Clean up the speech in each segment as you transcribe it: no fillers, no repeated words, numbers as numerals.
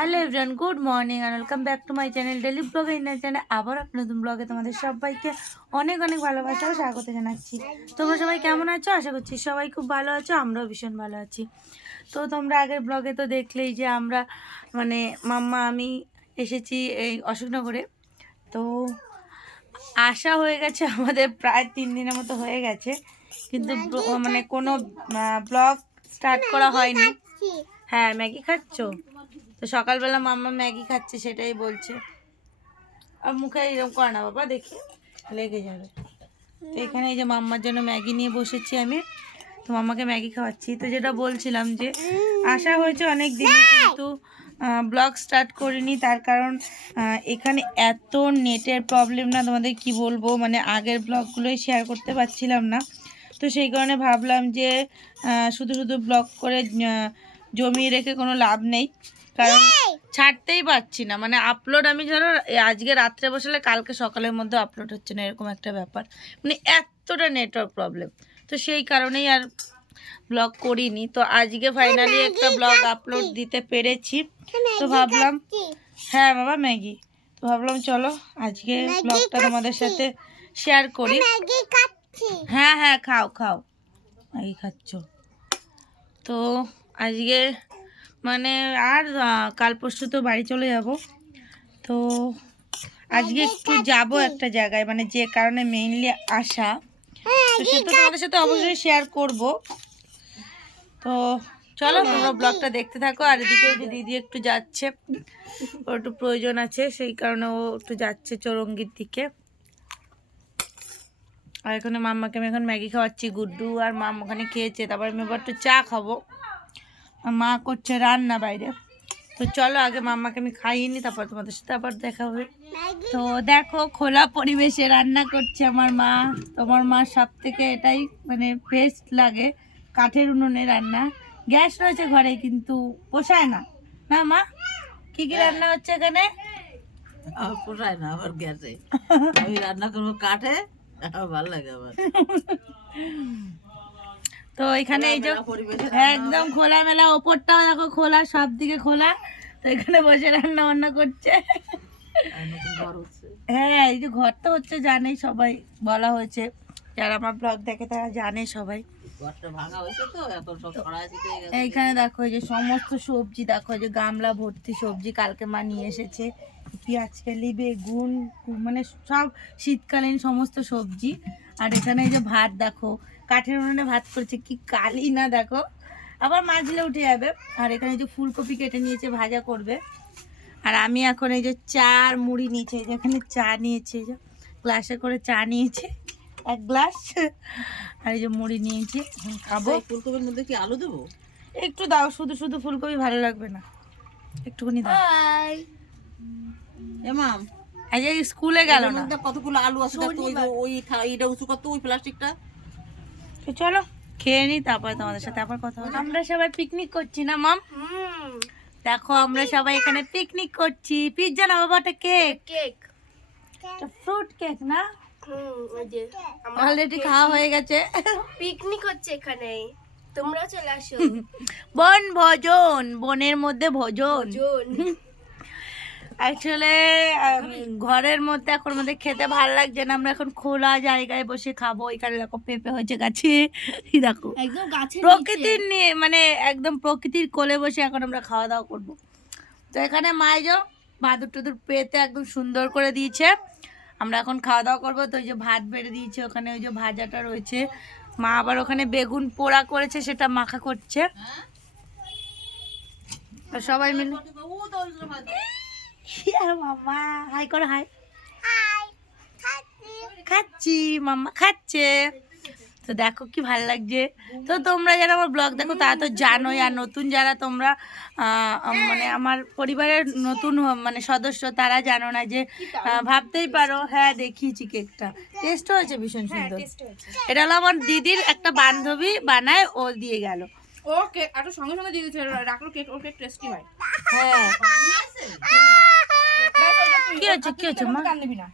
Hello everyone, good morning and welcome back to my channel daily blog in channel. আবার একটা নতুন ব্লগে তোমাদের সবাইকে অনেক অনেক ভালোবাসা ও স্বাগত জানাচ্ছি। তোমরা সবাই কেমন আছো? আশা করছি সবাই খুব ভালো আছো, আমরাও ভীষণ ভালো আছি। তো তোমরা আগের ব্লগে তো দেখলেই যে আমরা মাম্মা আমি এসেছি এই অশোকনগরে। তো আসা হয়ে গেছে আমাদের প্রায় 3 দিনের মতো হয়ে গেছে, কিন্তু কোনো ব্লগ স্টার্ট করা হয়নি। হ্যাঁ, ম্যাগি খাচ্ছো? তো সকালবেলা মাম্মা ম্যাগি খাচ্ছে, সেটাই বলছে। আর মুখে এরকম করে না বাবা, দেখি লেগে যাবে। তো এখানে এই যে মাম্মার জন্য ম্যাগি নিয়ে বসেছি আমি, তো মাম্মাকে ম্যাগি খাওয়াচ্ছি। তো যেটা বলছিলাম যে আসা হয়েছে অনেক দিন, কিন্তু ব্লগ স্টার্ট করিনি, তার কারণ এখানে এত নেটের প্রবলেম না, তোমাদের কি বলবো, আগের ব্লগগুলোই শেয়ার করতে পারছিলাম না। তো সেই কারণে ভাবলাম যে শুধু শুধু ব্লগ করে জমিয়ে রেখে কোনো লাভ নেই, কারণ ছাড়তেই পারছি না। আপলোড আমি ধরো আজকে রাত্রে বসালে কালকে সকালের মধ্যে আপলোড হচ্ছে না, এরকম একটা ব্যাপার। এতটা নেটওয়ার্ক প্রবলেম, তো সেই কারণেই আর ব্লগ করিনি। তো আজকে ফাইনালি একটা ব্লগ আপলোড দিতে পেরেছি। তো ভাবলাম, হ্যাঁ বাবা ম্যাগি, তো ভাবলাম চলো আজকে ব্লগটা তোমাদের সাথে শেয়ার করি। হ্যাঁ হ্যাঁ, খাও খাও, ম্যাগি খাচ্ছ তো। আজকে আর কাল পরশু তো বাড়ি চলে যাব। তো আজকে একটু যাব একটা জায়গায়, যে কারণে মেইনলি আসা, তো সেটা তোমাদের সাথে অবশ্যই শেয়ার করব। তো চলো তোমরা ব্লগটা দেখতে থাকো। আর এদিকে যে দিদি একটু যাচ্ছে, ওর একটু প্রয়োজন আছে, সেই কারণে ও একটু যাচ্ছে চৌরঙ্গির দিকে। আর এখানে মাম্মাকে আমি এখন ম্যাগি খাওয়াচ্ছি, গুড্ডু আর মাম ওখানে খেয়েছে। তারপর আমি এবার একটু চা খাবো, মা করছে রান্না বাইরে। তো চলো আগে মাম্মাকে আমি খাইয়ে নি, তারপর তোমাদের সাথে আবার দেখা হবে। তো দেখো খোলা পরিবেশে রান্না করছে আমার মা। তোমার মা সব থেকে এটাই বেস্ট লাগে, কাঠের উনুনে রান্না। গ্যাস রয়েছে ঘরে কিন্তু পোষায় না, না মা? কি কি রান্না হচ্ছে এখানে? পোষায় না আবার গ্যাসে, আমি রান্না করবো কাঠে, ভালো লাগে আমার। তো এখানে এই যে একদম খোলামেলা, ওপরটাও দেখো খোলা, সব দিকে খোলা। তো এখানে বসে রান্না বান্না করছে। হ্যাঁ, এই যে ঘরটা হচ্ছে জানেই সবাই, বলা হয়েছে, যারা আমার ব্লগ দেখে তারা জানে সবাই। এইখানে দেখো এই যে সমস্ত সবজি, দেখো এই যে গামলা ভর্তি সবজি কালকে মা নিয়ে এসেছে, পেঁয়াজ কালি, বেগুন, সব শীতকালীন সমস্ত সবজি। আর এখানে এই যে ভাত, দেখো কাঠের উনুনে ভাত করছে, কি কালি না দেখো, আবার মাজলে উঠে যাবে। আর এখানে যে ফুলকপি কেটে নিয়েছে, ভাজা করবে। আর আমি এখন এই যে চা আর মুড়ি নিয়েছি, এই যে এখানে চা নিয়েছে, এই যে গ্লাসে করে চা নিয়েছে 1 গ্লাস, আর এই যে মুড়ি নিয়েছি, খাবো। ফুলকপির মধ্যে কি আলু দেবো? একটু দাও, শুধু শুধু ফুলকপি ভালো লাগবে না, একটুখানি দাও। এমাম এই যে স্কুলে গেল না, কতগুলো আলু আছে, ওই এইটা উঁচু করতে, ওই প্লাস্টিকটা। তো চলো খেয়ে নি, তারপরে তোমাদের সাথে আবার কথা হবে। আমরা সবাই পিকনিক করছি না মাম? দেখো আমরা সবাই এখানে পিকনিক করছি। পিৎজা না বাবা, ওটা কেক, কেক ফ্রুট কেক না? অলরেডি খাওয়া হয়ে গেছে। পিকনিক হচ্ছে এখানে, তোমরাও চলে আসো। বন ভোজন, বনের মধ্যে ভোজন। অ্যাকচুয়ালি ঘরের মধ্যে এখন আমাদের খেতে ভালো লাগছে না, আমরা এখন খোলা জায়গায় বসে খাবো। এখানে দেখো পেঁপে হয়েছে গাছে, দেখো একদম গাছের প্রকৃতির নিয়ে, একদম প্রকৃতির কোলে বসে এখন আমরা খাওয়া দাওয়া করবো। তো এখানে মাই যো ভাদুর টুদুর পেতে একদম সুন্দর করে দিয়েছে, আমরা এখন খাওয়া দাওয়া করবো। তো ওই যে ভাত বেড়ে দিয়েছে, ওখানে ওই যে ভাজাটা রয়েছে, মা আবার ওখানে বেগুন পোড়া করেছে, সেটা মাখা করছে। সবাই মিলে মামা হাই করো, হাই খাচ্ছি, মাম্মা খাচ্ছে। তো দেখো কি ভালো লাগছে। তো তোমরা যারা আমার ব্লগ দেখো তারা তো জানোই, আর নতুন যারা তোমরা আমার পরিবারের নতুন সদস্য, তারা জানো না যে ভাবতেই পারো। হ্যাঁ দেখিয়েছি কেকটা, টেস্ট হয়েছে ভীষণ সুন্দর। এটা হলো আমার দিদির একটা বান্ধবী বানায়, ও দিয়ে গেল। ওকে আর সঙ্গে সঙ্গে দিয়ে দিচ্ছে, রাখলো কেক, ওর কেক টেস্টি হয়। হ্যাঁ কি হচ্ছে, কি হচ্ছে মা? কান দিবি না,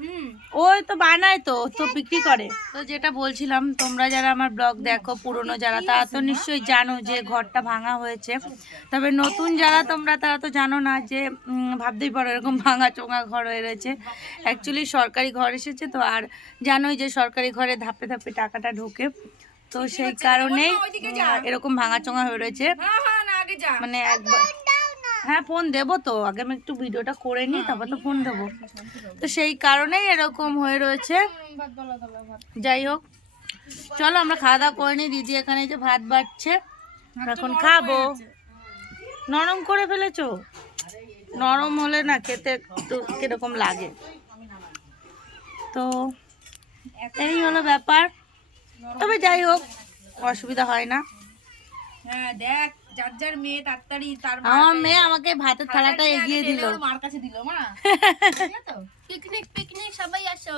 হুম ওই তো বানায় তো তো বিক্রি করে। তো যেটা বলছিলাম, তোমরা যারা আমার ব্লগ দেখো পুরনো যারা, তারা তো নিশ্চয়ই জানো যে ঘরটা ভাঙা হয়েছে। তবে নতুন যারা তোমরা, তারা তো জানো না যে ভাবতেই পারো এরকম ভাঙা চোঙা ঘর হয়ে রয়েছে। অ্যাকচুয়ালি সরকারি ঘর এসেছে তো, আর জানোই যে সরকারি ঘরে ধাপে ধাপে টাকাটা ঢোকে, তো সেই কারণেই এরকম ভাঙা চোঙা হয়ে রয়েছে। হ্যাঁ হ্যাঁ না আগে যা মানে একবার, হ্যাঁ ফোন দেবো তো, আগে আমি একটু ভিডিওটা করে নিই তারপর তো ফোন দেবো। তো সেই কারণেই এরকম হয়ে রয়েছে। যাই হোক, চলো আমরা খাওয়া দাওয়া করে নিই। দিদি এখানে যে ভাত বাড়ছে, এখন খাবো। নরম করে ফেলেছো? নরম হলে না খেতে একটু কিরকম লাগে। তো এই হলো ব্যাপার। তবে যাই হোক, অসুবিধা হয় না। হ্যাঁ দেখ, যার যার মেয়ে তাড়াতাড়ি তার আমার মেয়ে আমাকে ভাতের থালাটা এগিয়ে দিল। মার কাছে দিল মা। পিকনিক পিকনিক সবাই আসো।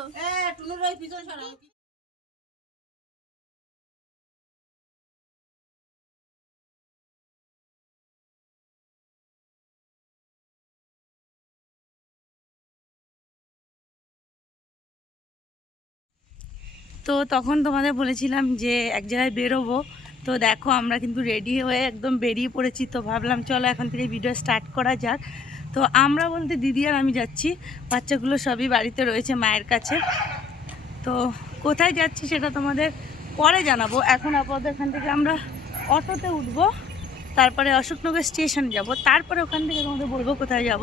টুনুর ওই পিছন সরাও। তো তখন তোমাদের বলেছিলাম যে এক জায়গায় বেরোবো। তো দেখো আমরা কিন্তু রেডি হয়ে একদম বেরিয়ে পড়েছি। তো ভাবলাম চলো এখন থেকে ভিডিও স্টার্ট করা যাক। তো আমরা বলতে দিদি আর আমি যাচ্ছি, বাচ্চাগুলো সবই বাড়িতে রয়েছে মায়ের কাছে। তো কোথায় যাচ্ছি সেটা তোমাদের পরে জানাবো। এখন আপাতত এখান থেকে আমরা অটোতে উঠবো, তারপরে অশোকনগর স্টেশন যাব, তারপরে ওখান থেকে তোমাদের বলবো কোথায় যাব।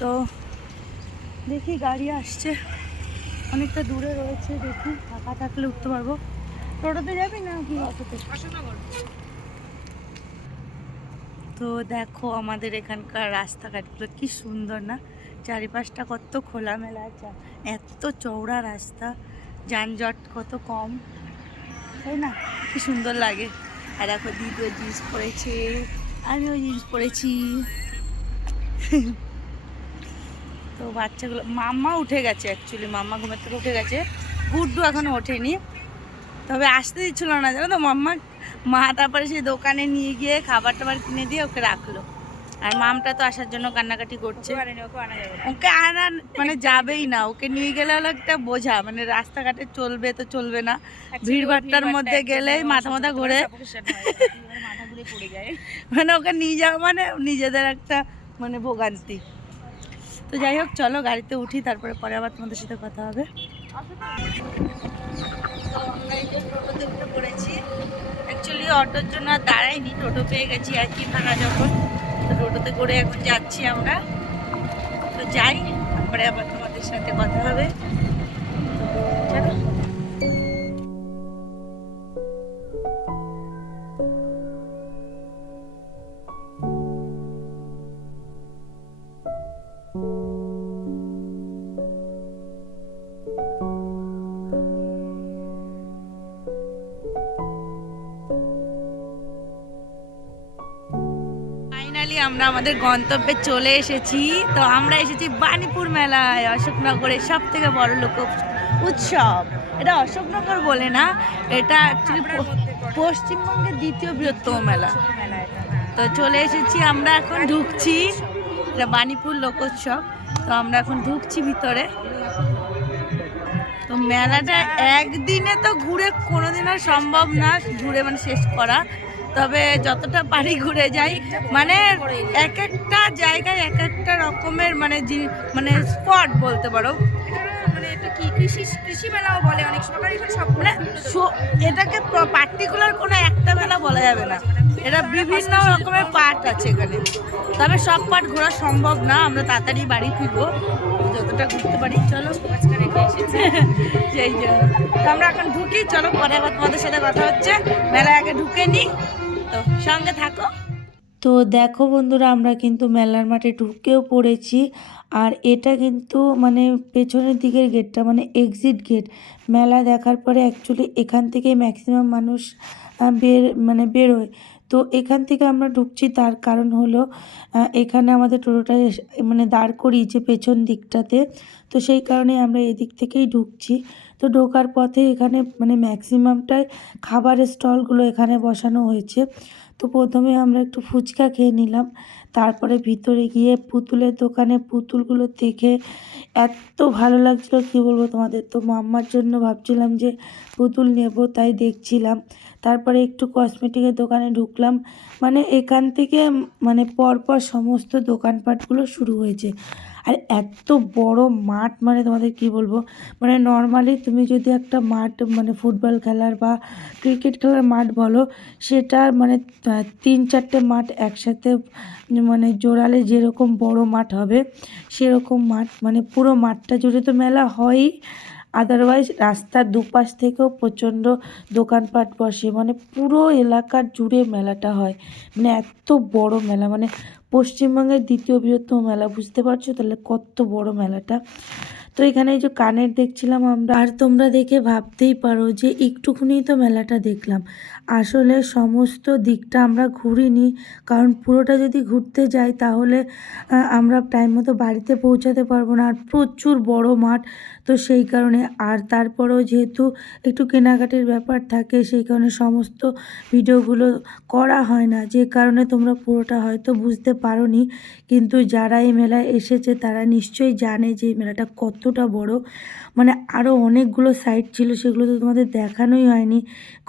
তো দেখি গাড়ি আসছে, অনেকটা দূরে রয়েছে, দেখি ফাঁকা থাকলে উঠতে পারবো। টোটোতে যাবি না কি অটোতে? তো দেখো আমাদের এখানকার রাস্তাঘাটগুলো কি সুন্দর না, চারিপাশটা কত খোলামেলা, এত চওড়া রাস্তা, যানজট কত কম, তাই না? কি সুন্দর লাগে। আর দেখো দিদিও জিন্স পরেছে, আমিও জিন্স পরেছি। তো বাচ্চাগুলো, মাম্মা উঠে গেছে, অ্যাকচুয়ালি মাম্মা ঘুমের থেকে উঠে গেছে, গুড্ডু এখনো ওঠেনি। তবে আসতে দিচ্ছিল না জানো তো মাম্মা, মা তারপরে সেই দোকানে নিয়ে গিয়ে খাবার টাবার কিনে দিয়ে ওকে রাখলো। আর মামটা তো আসার জন্য কান্নাকাটি করছে, ওকে আনা মানে যাবেই না, ওকে নিয়ে গেলে হলো একটা বোঝা, মানে রাস্তাঘাটে চলবে তো চলবে না, ভিড়ভাট্টার মধ্যে গেলেই মাথা ঘুরে, মানে ওকে নিয়ে যাওয়া মানে নিজেদের একটা মানে ভোগান্তি। তো যাই হোক, চলো গাড়িতে উঠি, তারপরে পরে আবার তোমাদের সাথে কথা হবে। তো আমরা এই যে টোটোতে উঠে পড়েছি। অ্যাকচুয়ালি অটোর জন্য আর দাঁড়াইনি, টোটো পেয়ে গেছি আর কি ভাড়া যখন, তো টোটোতে করে এখন যাচ্ছি আমরা। তো যাই, তারপরে আবার তোমাদের সাথে কথা হবে। চলো। ফাইনালি আমরা আমাদের গন্তব্যে চলে এসেছি। তো আমরা এসেছি বাণীপুর মেলায়, অশোকনগরের সব থেকে বড় লোক উৎসব। এটা অশোকনগর বলে না, এটা অ্যাকচুয়ালি পশ্চিমবঙ্গের দ্বিতীয় বৃহত্তম মেলা। তো চলে এসেছি, আমরা এখন ঢুকছি, এটা বাণীপুর লোকোৎসব। তো আমরা এখন ঢুকছি ভিতরে। তো মেলাটা একদিনে তো ঘুরে কোনোদিন আর সম্ভব না ঘুরে মানে শেষ করা, তবে যতটা পারি ঘুরে যাই। মানে এক একটা জায়গায় এক একটা রকমের মানে মানে স্পট বলতে পারো। মানে এটা কি কৃষি মেলাও বলে অনেক সরকারি সব, মানে এটাকে পার্টিকুলার কোনো একটা মেলা বলা যাবে না, এটা বিভিন্ন রকমের পার্ট আছে এখানে। তবে সব পার্ট ঘোরা সম্ভব না, আমরা তাড়াতাড়ি বাড়ি ফিরবো যতটা ঘুরতে পারি। চলো সেই জন্য তো আমরা এখন ঢুকি, চলো পরে আবার তোমাদের সাথে কথা হচ্ছে। মেলায় আগে ঢুকে নিই, তো সঙ্গে থাকো। তো দেখো বন্ধুরা, আমরা কিন্তু মেলার মাঠে ঢুকেও পড়েছি। আর এটা কিন্তু মানে পেছনের দিকের গেটটা মানে এক্সিট গেট। মেলা দেখার পরে অ্যাকচুয়ালি এখান থেকেই ম্যাক্সিমাম মানুষ বেরোয়। তো এখান থেকে আমরা ঢুকছি, তার কারণ হলো এখানে আমাদের টোটোটা মানে দাঁড় করিয়েছে পেছন দিকটাতে। তো সেই কারণে আমরা এদিক থেকেই ঢুকছি। তো ঢোকার পথে এখানে মানে ম্যাক্সিমামটাই খাবারের স্টলগুলো এখানে বসানো হয়েছে। তো প্রথমে আমরা একটু ফুচকা খেয়ে নিলাম, তারপরে ভিতরে গিয়ে পুতুলের দোকানে পুতুলগুলো দেখে এত ভালো লাগছিল কি বলবো তোমাদের। তো মাম্মার জন্য ভাবছিলাম যে পুতুল নেব, তাই দেখছিলাম। তারপরে একটু কসমেটিকের দোকানে ঢুকলাম, মানে এখান থেকে মানে পরপর সমস্ত দোকানপাটগুলো শুরু হয়েছে। আর এত বড় মাঠ, মানে তোমাদের কি বলবো, মানে নর্মালি তুমি যদি একটা মাঠ মানে ফুটবল খেলার বা ক্রিকেট খেলার মাঠ বলো, সেটা মানে 3-4টে মাঠ একসাথে মানে জোড়ালে যেরকম বড় মাঠ হবে সেরকম মাঠ, মানে পুরো মাঠটা জুড়ে তো মেলা হয়ই, আদারওয়াইজ রাস্তার দুপাশ থেকেও প্রচণ্ড দোকানপাট বসে, মানে পুরো এলাকার জুড়ে মেলাটা হয়। মানে এত বড় মেলা, মানে পশ্চিমবঙ্গের দ্বিতীয় বৃহত্তম মেলা, বুঝতে পারছো তাহলে কত বড় মেলাটা। তো এখানে এই যে কানের দেখছিলাম আমরা, আর তোমরা দেখে ভাবতেই পারো যে একটুখানি তো মেলাটা দেখলাম, আসলে সমস্ত দিকটা আমরা ঘুরিনি, কারণ পুরোটা যদি ঘুরতে যাই তাহলে আমরা টাইম মতো বাড়িতে পৌঁছাতে পারবো না, আর প্রচুর বড় মাঠ, তো সেই কারণে। আর তারপরেও যেহেতু একটু কেনাকাটির ব্যাপার থাকে, সেই কারণে সমস্ত ভিডিওগুলো করা হয় না, যে কারণে তোমরা পুরোটা হয়তো বুঝতে পারোনি। কিন্তু যারা এই মেলায় এসেছে তারা নিশ্চয়ই জানে যে এই মেলাটা কতটা বড়। মানে আরও অনেকগুলো সাইড ছিল, সেগুলো তো তোমাদের দেখানোই হয়নি।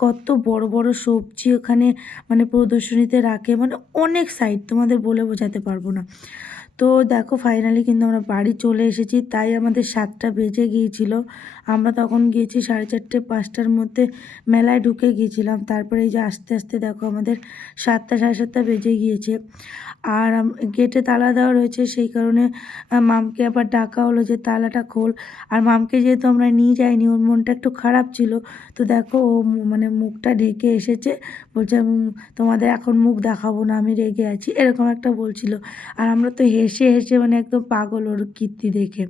কত বড় বড় সবজি ওখানে মানে প্রদর্শনীতে রাখে, মানে অনেক সাইড, তোমাদের বলে বোঝাতে পারবো না। তো দেখো ফাইনালি কিন্তু আমরা বাড়ি চলে এসেছি, তাই আমাদের 7টা বেজে গিয়েছিল। আমরা তখন গিয়েছি 4:30 5টার মধ্যে মেলায় ঢুকে গিয়েছিলাম। তারপরে এই যে আস্তে আস্তে দেখো আমাদের 7টা 7:30 বেজে গিয়েছে। আর গেটে তালা দেওয়া রয়েছে, সেই কারণে মামকে আবার ডাকা হলো যে তালাটা খোল। আর মামকে যেহেতু আমরা নিয়ে যাইনি, ওর মনটা একটু খারাপ ছিল, তো দেখো ও মানে মুখটা ঢেকে এসেছে, বলছে তোমাদের এখন মুখ দেখাবো না, আমি রেগে আছি, এরকম একটা বলছিল। আর আমরা তো হেসে হেসে মানে একদম পাগল ওর কীর্তি দেখে।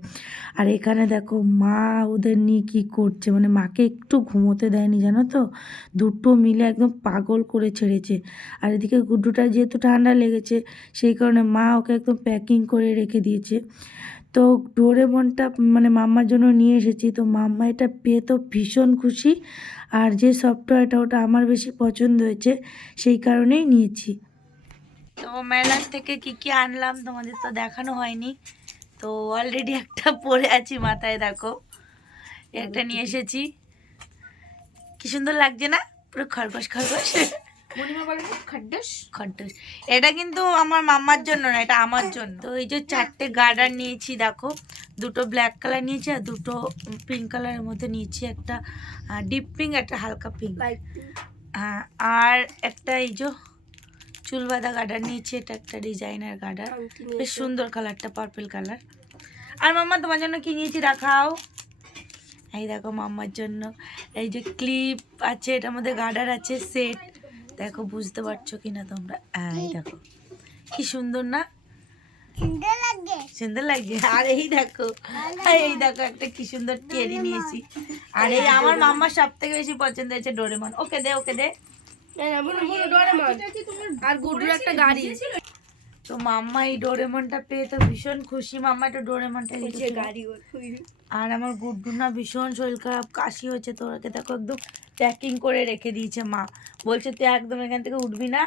আর এখানে দেখো মা ওদের নিয়ে কী করছে, মানে মাকে একটু ঘুমোতে দেয়নি জানো তো, দুটো মিলে একদম পাগল করে ছেড়েছে। আর এদিকে গুড্ডুটার যেহেতু ঠান্ডা লেগেছে, সেই কারণে মা ওকে একদম প্যাকিং করে রেখে দিয়েছে। তো ডোরেমনটা মানে মাম্মার জন্য নিয়ে এসেছি, তো মাম্মা এটা পেয়ে তো ভীষণ খুশি। আর যে সফটওয়্যারটা ওটা আমার বেশি পছন্দ হয়েছে, সেই কারণেই নিয়েছি। তো মেলার থেকে কি কি আনলাম তোমাদের তো দেখানো হয়নি, তো অলরেডি একটা পরে আছি মাথায়, দেখো একটা নিয়ে এসেছি, কি সুন্দর লাগছে না, পুরো খরগোশ খরগোশ। খড্ডস খড্ডস, এটা কিন্তু আমার মাম্মার জন্য না, এটা আমার জন্য। তো এই যে 4টে গার্ডার নিয়েছি, দেখো দুটো ব্ল্যাক কালার নিয়েছি আর দুটো পিঙ্ক কালারের মধ্যে নিয়েছি, একটা ডিপ পিঙ্ক, একটা হালকা পিঙ্ক, হ্যাঁ। আর একটা এই যে চুল বাঁধা গার্ডার নিয়েছি, এটা একটা ডিজাইনার গার্ডার, বেশ সুন্দর কালারটা, পার্পল কালার। আর মাম্মা তোমার জন্য কি নিয়েছি দেখাও, এই দেখো মাম্মার জন্য এই যে ক্লিপ আছে, এটার মধ্যে গার্ডার আছে, সেট, দেখো বুঝতে পারছো কিনা তোমরা, এই দেখো কি সুন্দর না, সুন্দর লাগে। আর এই দেখো একটা কি সুন্দর টেডি নিয়েছি। আর এই আমার মাম্মার সব থেকে বেশি পছন্দ হয়েছে ডোরেমন, ওকে দে ওকে দে। আর গুড্ডুর একটা গাড়ি। তো মাম্মা এই ডোরেমনটা পেয়ে তো ভীষণ খুশি, মাম্মা একটু ডোরেমনটা গাড়ি। আর আমার গুড্ডু না ভীষণ শরীর খারাপ, কাশি হয়েছে, তো ওকে দেখো একদম প্যাকিং করে রেখে দিয়েছে মা, বলছে তুই একদম এখান থেকে উঠবি না,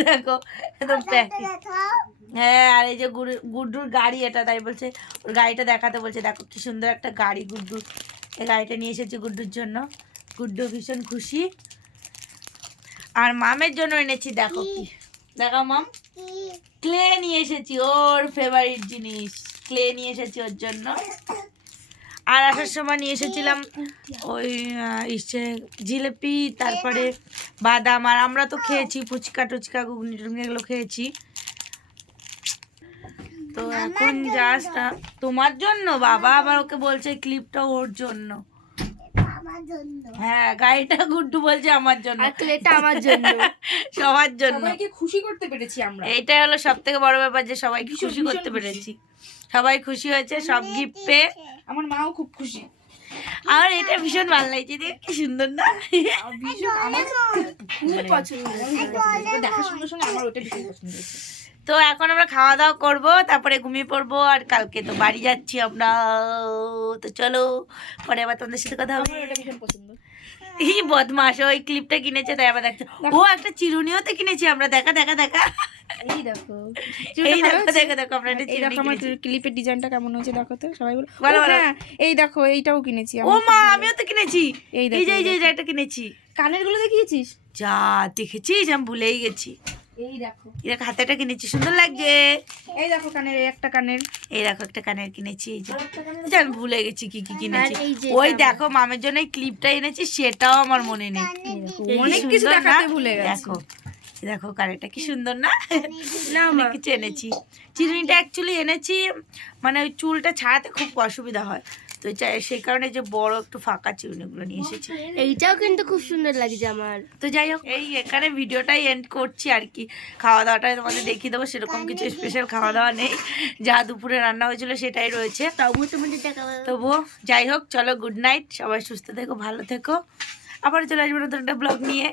দেখো একদম প্যাকিং। হ্যাঁ, আর এই যে গুড্ডুর গাড়ি এটা, তাই বলছে ওর গাড়িটা দেখাতে বলছে, দেখো কি সুন্দর একটা গাড়ি গুড্ডুর, এই গাড়িটা নিয়ে এসেছি গুড্ডুর জন্য, গুড্ডু ভীষণ খুশি। আর মামের জন্য এনেছি, দেখো কি, দেখো মাম ক্লে নিয়ে এসেছি, ওর ফেভারিট জিনিস ক্লে নিয়ে এসেছি ওর জন্য। আর আসার সময় নিয়ে এসেছিলাম ওই জিলেপি, তারপরে বাদাম, আর আমরা তো খেয়েছি ফুচকা টুচকা ঘুগনি টুগনি এগুলো খেয়েছি। তো এখন জাস্ট তোমার জন্য, বাবা আবার ওকে বলছে ক্লিপটা ওর জন্য, হ্যাঁ গাড়িটা গুড্ডু বলছে আমার জন্য, এটা আমার জন্য, সবার জন্য, সবাইকে খুশি করতে পেরেছি আমরা, এইটাই হলো সব থেকে বড় ব্যাপার, যে সবাইকে খুশি করতে পেরেছি, সবাই খুশি হয়েছে, সব গিফট পেয়ে আমার মাও খুব খুশি। আর এটা ভীষণ ভালো লাগছে, দেখ কি সুন্দর না, আমার খুব পছন্দ, দেখার সঙ্গে সঙ্গে আমার ওটা ভীষণ পছন্দ হয়েছে। তো এখন আমরা খাওয়া দাওয়া করবো, তারপরে ঘুমিয়ে পড়বো, আর কালকে তো বাড়ি যাচ্ছি আমরা, তো চলো পরে আবার তোমাদের সাথে কথা হবে। আমার ওটা ভীষণ পছন্দ। এই বদমাস ওই ক্লিপটা কিনেছে তাই আবার দেখছে। ও একটা চিরুনিও তো কিনেছি আমরা, দেখা দেখা দেখা। এই দেখো এই দেখো দেখো দেখো আমরা একটা এই চিরুনি দেখো আমার কিনেছি। ক্লিপের ডিজাইনটা কেমন হয়েছে দেখো তো সবাই বলো। ভালো, ও ভালো। হ্যাঁ, এই দেখো এইটাও কিনেছি ও মা আমিও তো কিনেছি। এই দেখো, এই যে এই যে এই এই যে একটা কিনেছি। কানের গুলো দেখিয়েছিস? যা দেখেছিস আমি ভুলেই গেছি। এই দেখো, এর হাতেটা কিনেছি, সুন্দর লাগছে। এই দেখো কানের, এই একটা কানের। এই দেখো একটা কানের কিনেছি। এই যে আমি ভুলে গেছি কি কি কিনেছি। আর এই যে ওই দেখো মামের জন্য এই ক্লিপটা এনেছি, সেটাও আমার মনে নেই। এই অনেক কিছু সুন্দর দেখাতে না? ভুলে গেছি। দেখো এই দেখো কানেরটা কি সুন্দর না? না অনেক কিছু এনেছি। চিরুনিটা অ্যাকচুয়ালি এনেছি মানে ওই চুলটা ছাড়াতে খুব অসুবিধা হয়, তো সেই কারণে যে বড় একটু ফাঁকা চিরুনিগুলো নিয়ে এসেছি। এইটাও কিন্তু খুব সুন্দর লাগছে আমার। তো যাই হোক এই এখানে ভিডিওটাই এন্ড করছি আর কি। খাওয়া দাওয়াটাই তোমাদের দেখিয়ে দেবো, সেরকম কিছু স্পেশাল খাওয়া দাওয়া নেই, যা দুপুরে রান্না হয়েছিল সেটাই রয়েছে। তবুও যাই হোক, চলো গুড নাইট, সবাই সুস্থ থেকো, ভালো থেকো, আবার চলে আসবো নতুন একটা ব্লগ নিয়ে।